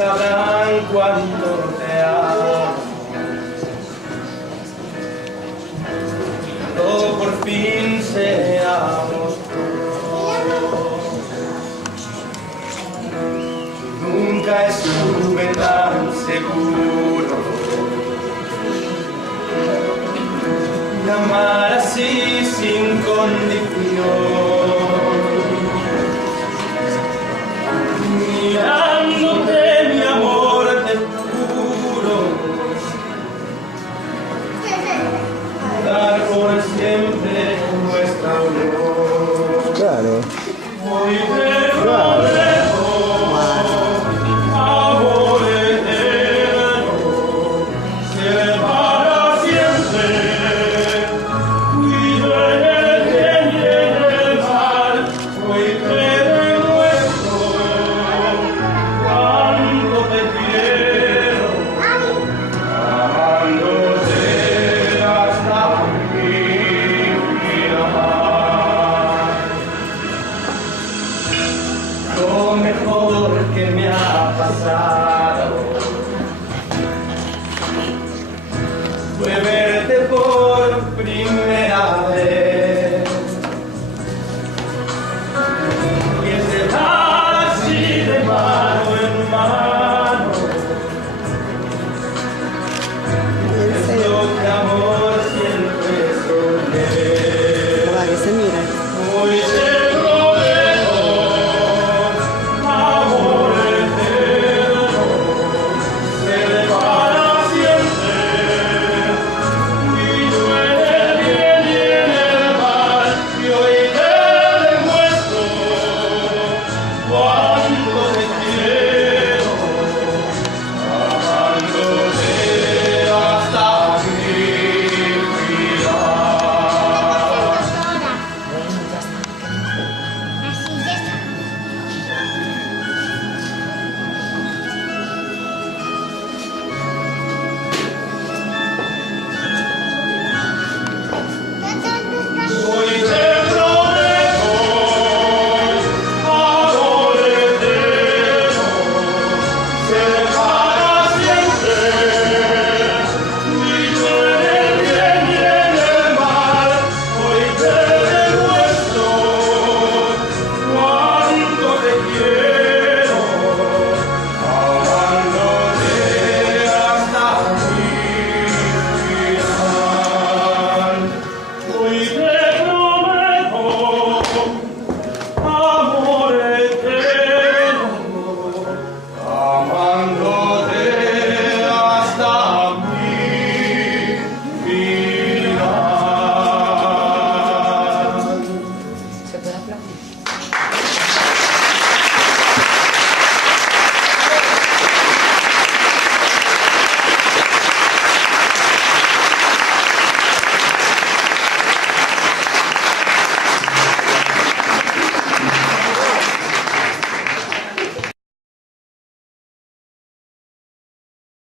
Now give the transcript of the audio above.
sabrán cuánto te amo. Cuando por fin seamos dos. Nunca estuve tan seguro de amar así sin condición. Mirándote, mi amor, te juro dar por siempre nuestra unión. Claro. Hoy te prometo amor eterno, ser para siempre. Cuido en el bien y en el mal. Hoy te demuestro cuánto te quiero, amándote hasta mi vida. Lo mejor que me ha pasado fue verte por primera vez. Y estar así de mano en mano es lo que amor siempre soñé. Para que se miren. Hoy te prometo amor eterno, ser para siempre. Cuido en el bien y en el mal, y hoy te demuestro cuánto te quiero, amándote hasta mi vida. Hoy te prometo amor eterno, ser para siempre. Cuido en el bien y en el mal. Hoy te demuestro cuánto te quiero, amándote hasta mi final. Hoy te prometo